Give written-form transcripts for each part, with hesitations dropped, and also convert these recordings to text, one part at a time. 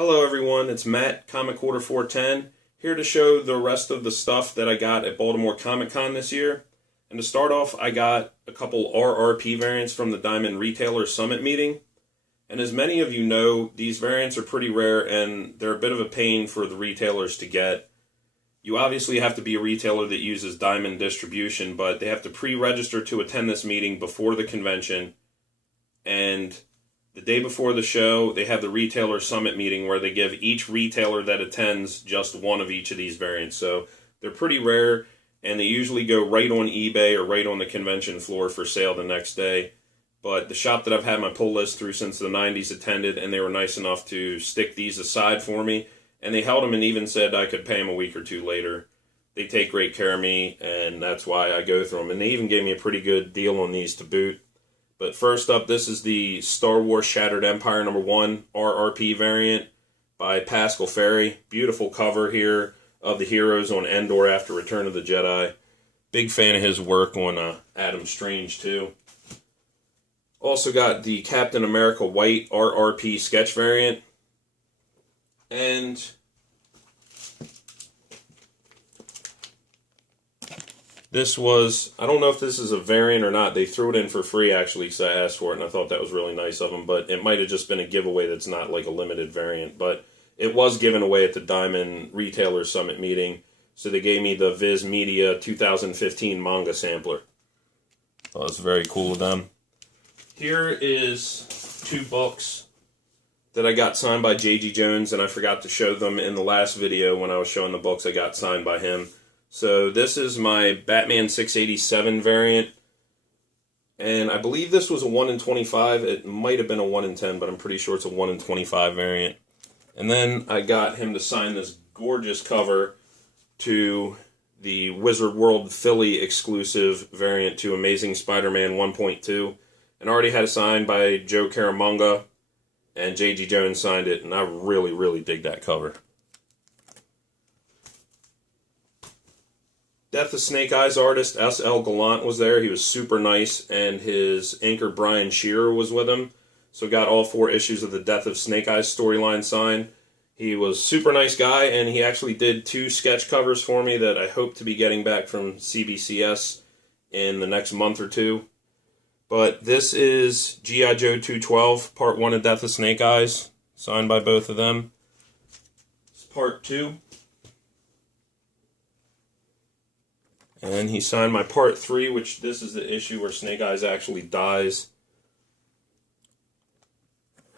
Hello everyone, it's Matt, Comic Quarter 410, here to show the rest of the stuff that I got at Baltimore Comic Con this year. And to start off, I got a couple RRP variants from the Diamond Retailer Summit meeting. And as many of you know, these variants are pretty rare and they're a bit of a pain for the retailers to get. You obviously have to be a retailer that uses Diamond distribution, but they have to pre-register to attend this meeting before the convention. And the day before the show, they have the Retailer Summit meeting where they give each retailer that attends just one of each of these variants. So they're pretty rare, and they usually go right on eBay or right on the convention floor for sale the next day. But the shop that I've had my pull list through since the 90s attended, and they were nice enough to stick these aside for me. And they held them and even said I could pay them a week or two later. They take great care of me, and that's why I go through them. And they even gave me a pretty good deal on these to boot. But first up, this is the Star Wars Shattered Empire #1 RRP variant by Pascal Ferry. Beautiful cover here of the heroes on Endor after Return of the Jedi. Big fan of his work on Adam Strange, too. Also got the Captain America White RRP sketch variant. And this was, I don't know if this is a variant or not. They threw it in for free, actually, because I asked for it, and I thought that was really nice of them. But it might have just been a giveaway that's not like a limited variant. But it was given away at the Diamond Retailer Summit meeting. So they gave me the Viz Media 2015 manga sampler. That was very cool of them. Here is 2 books that I got signed by J.G. Jones, and I forgot to show them in the last video when I was showing the books I got signed by him. So this is my Batman 687 variant, and I believe this was a 1 in 25. It might have been a 1 in 10, but I'm pretty sure it's a 1 in 25 variant. And then I got him to sign this gorgeous cover to the Wizard World Philly exclusive variant to Amazing Spider-Man 1.2. And I already had it signed by Joe Caramonga, and J.G. Jones signed it, and I really, really dig that cover. Death of Snake Eyes artist S.L. Gallant was there. He was super nice, and his inker Brian Shearer was with him. So got all 4 issues of the Death of Snake Eyes storyline signed. He was a super nice guy, and he actually did 2 sketch covers for me that I hope to be getting back from CBCS in the next month or 2. But this is G.I. Joe 212, Part 1 of Death of Snake Eyes, signed by both of them. It's Part 2. And he signed my Part 3, which this is the issue where Snake Eyes actually dies.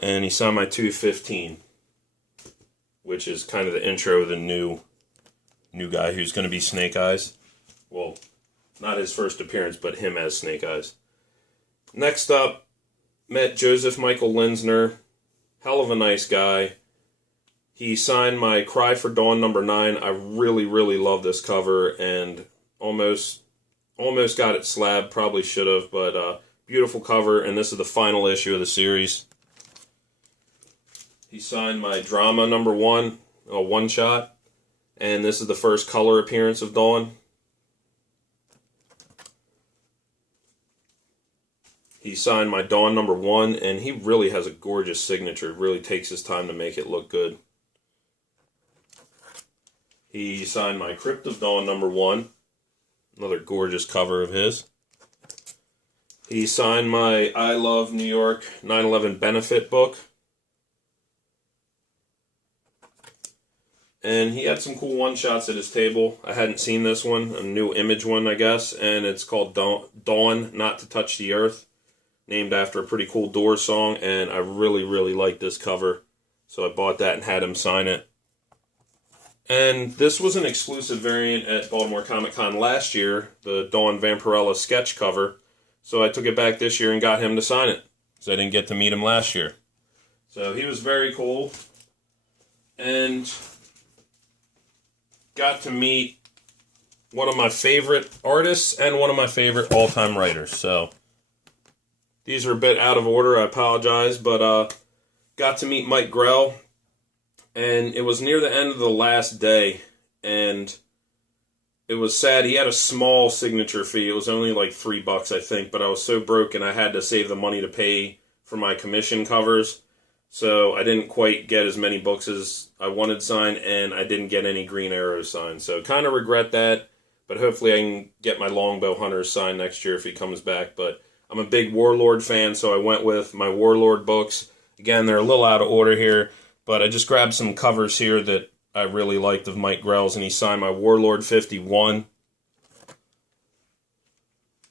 And he signed my 215, which is kind of the intro of the new guy who's going to be Snake Eyes. Well, not his first appearance, but him as Snake Eyes. Next up, met Joseph Michael Linsner. Hell of a nice guy. He signed my Cry for Dawn #9. I really, really love this cover, and almost got it slabbed. Probably should have, but beautiful cover, and this is the final issue of the series. He signed my Drama #1, a one-shot, and this is the first color appearance of Dawn. He signed my Dawn #1, and he really has a gorgeous signature. Really takes his time to make it look good. He signed my Crypt of Dawn #1. Another gorgeous cover of his. He signed my I Love New York 9/11 benefit book. And he had some cool one-shots at his table. I hadn't seen this one, a new Image one, I guess. And it's called Dawn, Not to Touch the Earth. Named after a pretty cool Doors song. And I really, really like this cover. So I bought that and had him sign it. And this was an exclusive variant at Baltimore Comic Con last year, the Dawn Vampirella sketch cover. So I took it back this year and got him to sign it, because I didn't get to meet him last year. So he was very cool. And got to meet one of my favorite artists and one of my favorite all-time writers. So these are a bit out of order, I apologize, but got to meet Mike Grell. And it was near the end of the last day, and it was sad. He had a small signature fee. It was only like $3, I think, but I was so broke and I had to save the money to pay for my commission covers. So I didn't quite get as many books as I wanted signed, and I didn't get any Green Arrows signed. So kind of regret that, but hopefully I can get my Longbow Hunters signed next year if he comes back. But I'm a big Warlord fan, so I went with my Warlord books. Again, they're a little out of order here, but I just grabbed some covers here that I really liked of Mike Grell's, and he signed my Warlord 51,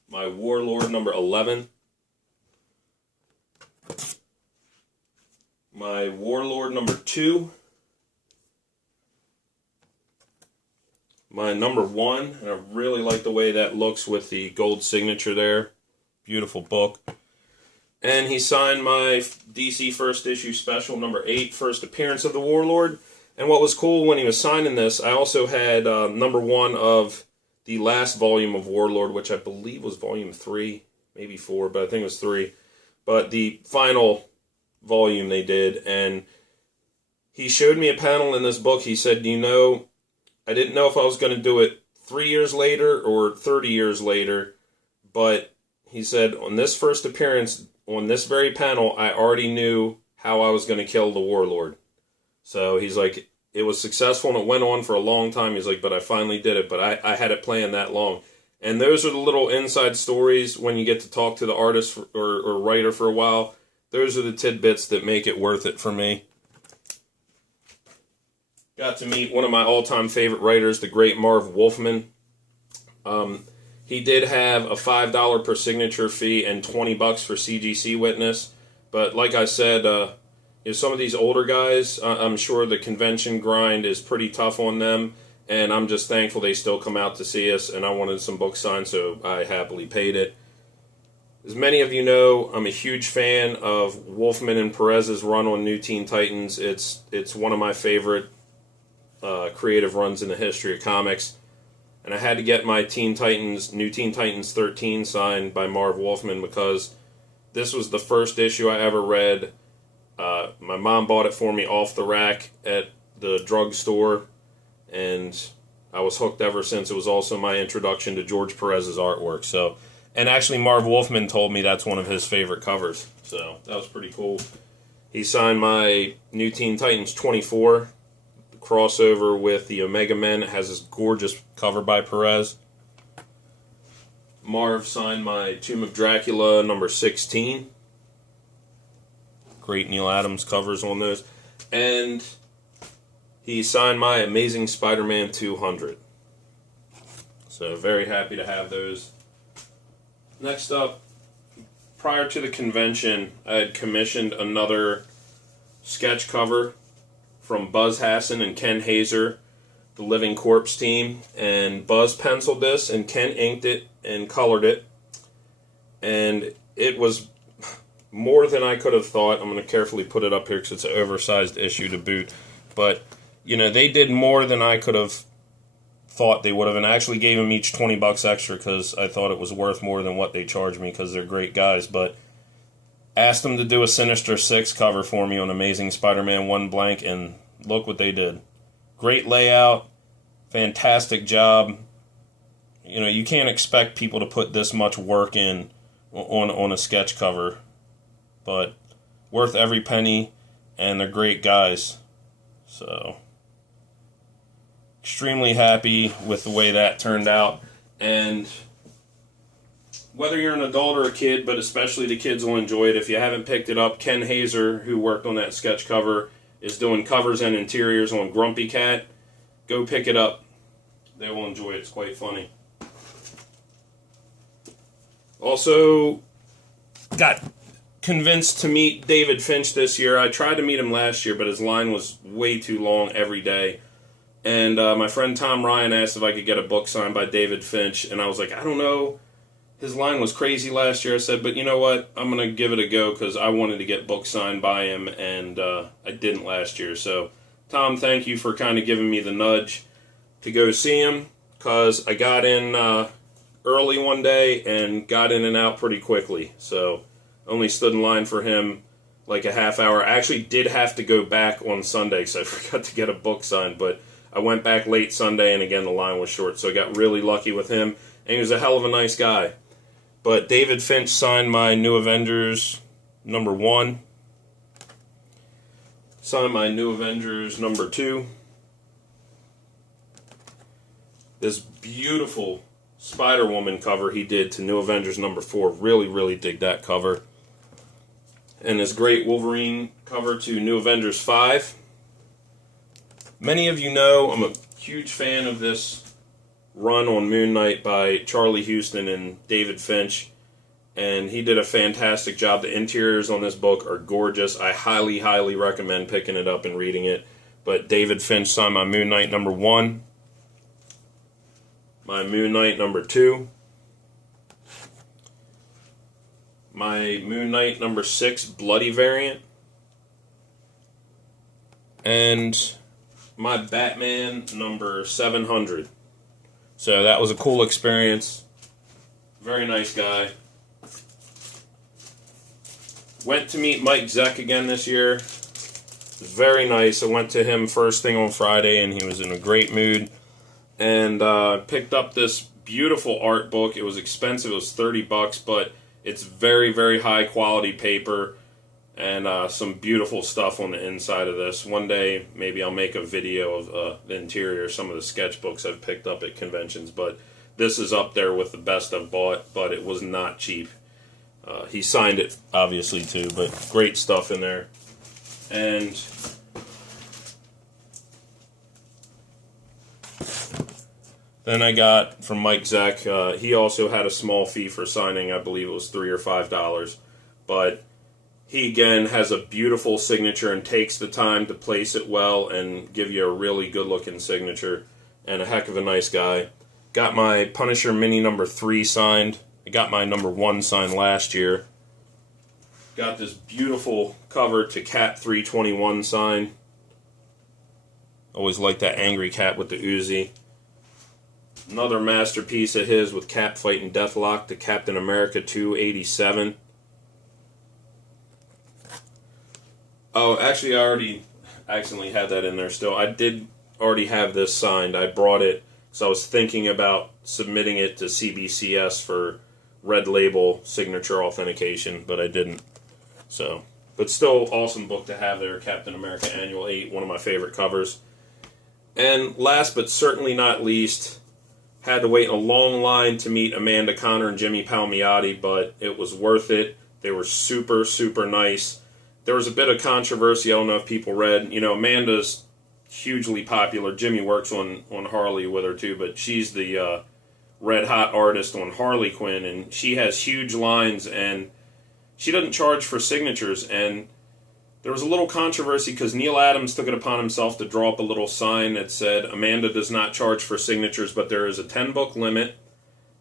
my Warlord number 11, my Warlord number 2, my number 1, and I really like the way that looks with the gold signature there. Beautiful book. And he signed my DC First Issue Special number 8, First Appearance of the Warlord. And what was cool when he was signing this, I also had number 1 of the last volume of Warlord, which I believe was volume 3, maybe 4, but I think it was 3. But the final volume they did, and he showed me a panel in this book. He said, you know, I didn't know if I was going to do it 3 years later or 30 years later, but he said, on this first appearance, on this very panel, I already knew how I was going to kill the Warlord. So he's like, it was successful and it went on for a long time. He's like, but I finally did it, but I had it planned that long. And those are the little inside stories when you get to talk to the artist or writer for a while. Those are the tidbits that make it worth it for me. Got to meet one of my all-time favorite writers, the great Marv Wolfman. He did have a $5 per signature fee and $20 for CGC witness. But like I said, some of these older guys, I'm sure the convention grind is pretty tough on them. And I'm just thankful they still come out to see us. And I wanted some books signed, so I happily paid it. As many of you know, I'm a huge fan of Wolfman and Perez's run on New Teen Titans. It's one of my favorite creative runs in the history of comics. And I had to get my New Teen Titans 13 signed by Marv Wolfman because this was the first issue I ever read. My mom bought it for me off the rack at the drugstore, and I was hooked ever since. It was also my introduction to George Perez's artwork. So, and actually Marv Wolfman told me that's one of his favorite covers. So that was pretty cool. He signed my New Teen Titans 24. Crossover with the Omega Men. It has this gorgeous cover by Perez. Marv signed my Tomb of Dracula number 16. Great Neil Adams covers on those. And he signed my Amazing Spider-Man 200. So very happy to have those. Next up, prior to the convention, I had commissioned another sketch cover from Buzz Hassan and Ken Hazer, the Living Corpse team. And Buzz penciled this, and Ken inked it and colored it. And it was more than I could have thought. I'm going to carefully put it up here because it's an oversized issue to boot. But, you know, they did more than I could have thought they would have. And I actually gave them each $20 extra because I thought it was worth more than what they charged me because they're great guys. But asked them to do a Sinister Six cover for me on Amazing Spider-Man 1 blank, and look what they did. Great layout, fantastic job. You know, you can't expect people to put this much work in on a sketch cover, but worth every penny, and they're great guys. So, extremely happy with the way that turned out. And whether you're an adult or a kid, but especially the kids will enjoy it. If you haven't picked it up, Ken Hazer, who worked on that sketch cover, is doing covers and interiors on Grumpy Cat. Go pick it up. They will enjoy it. It's quite funny. Also, got convinced to meet David Finch this year. I tried to meet him last year, but his line was way too long every day. And my friend Tom Ryan asked if I could get a book signed by David Finch, and I was like, I don't know. His line was crazy last year. I said, but you know what? I'm going to give it a go because I wanted to get books signed by him, and I didn't last year. So, Tom, thank you for kind of giving me the nudge to go see him because I got in early one day and got in and out pretty quickly. So, only stood in line for him like a half hour. I actually did have to go back on Sunday because I forgot to get a book signed, but I went back late Sunday, and again, the line was short. So, I got really lucky with him, and he was a hell of a nice guy. But David Finch signed my New Avengers number 1. Signed my New Avengers number 2. This beautiful Spider-Woman cover he did to New Avengers number 4. Really, really dig that cover. And this great Wolverine cover to New Avengers 5. Many of you know I'm a huge fan of this run on Moon Knight by Charlie Huston and David Finch. And he did a fantastic job. The interiors on this book are gorgeous. I highly, highly recommend picking it up and reading it. But David Finch signed my Moon Knight number 1. My Moon Knight number 2. My Moon Knight number 6 Bloody variant. And my Batman number 700. So that was a cool experience. Very nice guy. Went to meet Mike Zeck again this year. It was very nice. I went to him first thing on Friday, and he was in a great mood. And picked up this beautiful art book. It was expensive. It was $30, but it's very, very high quality paper. And some beautiful stuff on the inside of this. One day, maybe I'll make a video of the interior, some of the sketchbooks I've picked up at conventions. But this is up there with the best I've bought, but it was not cheap. He signed it, obviously, too, but great stuff in there. And then I got from Mike Zeck, he also had a small fee for signing. I believe it was $3 or $5. But he, again, has a beautiful signature and takes the time to place it well and give you a really good-looking signature. And a heck of a nice guy. Got my Punisher Mini number 3 signed. I got my number 1 signed last year. Got this beautiful cover to Cat 321 signed. Always like that angry cat with the Uzi. Another masterpiece of his with Cap fighting Deathlock to Captain America 287. Oh, actually, I already accidentally had that in there still. I did already have this signed. I brought it because I was thinking about submitting it to CBCS for Red Label signature authentication, but I didn't. So, but still awesome book to have there, Captain America Annual 8, one of my favorite covers. And last but certainly not least, had to wait in a long line to meet Amanda Connor and Jimmy Palmiotti, but it was worth it. They were super, super nice. There was a bit of controversy. I don't know if people read. Amanda's hugely popular. Jimmy works on Harley with her too, but she's the red hot artist on Harley Quinn, and she has huge lines, and she doesn't charge for signatures. And there was a little controversy because Neil Adams took it upon himself to draw up a little sign that said Amanda does not charge for signatures, but there is a 10-book limit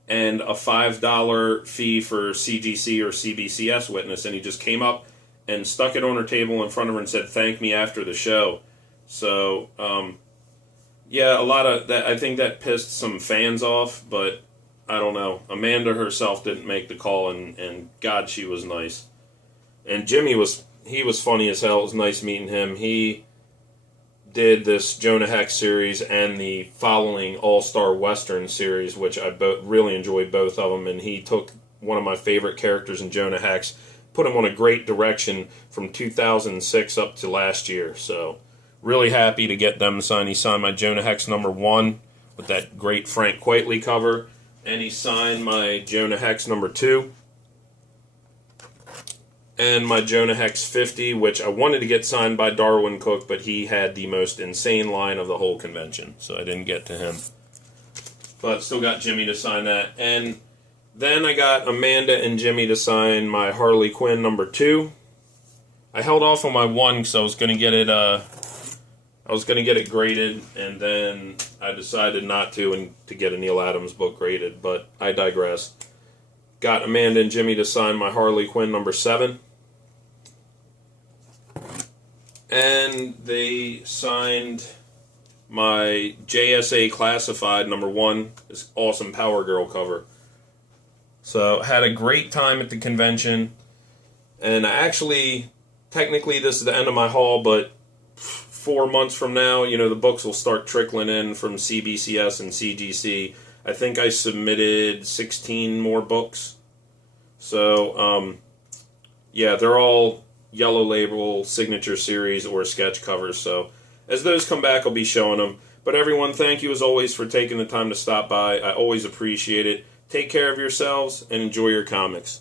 and a $5 fee for CGC or CBCS witness. And he just came up and stuck it on her table in front of her and said, "Thank me after the show." So, yeah, a lot of that. I think that pissed some fans off, but I don't know. Amanda herself didn't make the call, and God, she was nice. And Jimmy was funny as hell. It was nice meeting him. He did this Jonah Hex series and the following All-Star Western series, which I really enjoyed both of them. And he took one of my favorite characters in Jonah Hex, put him on a great direction from 2006 up to last year. So, really happy to get them signed. He signed my Jonah Hex number 1 with that great Frank Quitely cover. And he signed my Jonah Hex number 2. And my Jonah Hex 50, which I wanted to get signed by Darwin Cook, but he had the most insane line of the whole convention, so I didn't get to him. But still got Jimmy to sign that. And then I got Amanda and Jimmy to sign my Harley Quinn number 2. I held off on my 1 because I was going to get it graded, and then I decided not to, and to get a Neil Adams book graded, but I digress. Got Amanda and Jimmy to sign my Harley Quinn number 7. And they signed my JSA Classified number 1, this awesome Power Girl cover. So, had a great time at the convention. And actually, technically this is the end of my haul, but 4 months from now, the books will start trickling in from CBCS and CGC. I think I submitted 16 more books. So, yeah, they're all Yellow Label, Signature Series, or sketch covers. So as those come back, I'll be showing them. But everyone, thank you as always for taking the time to stop by. I always appreciate it. Take care of yourselves and enjoy your comics.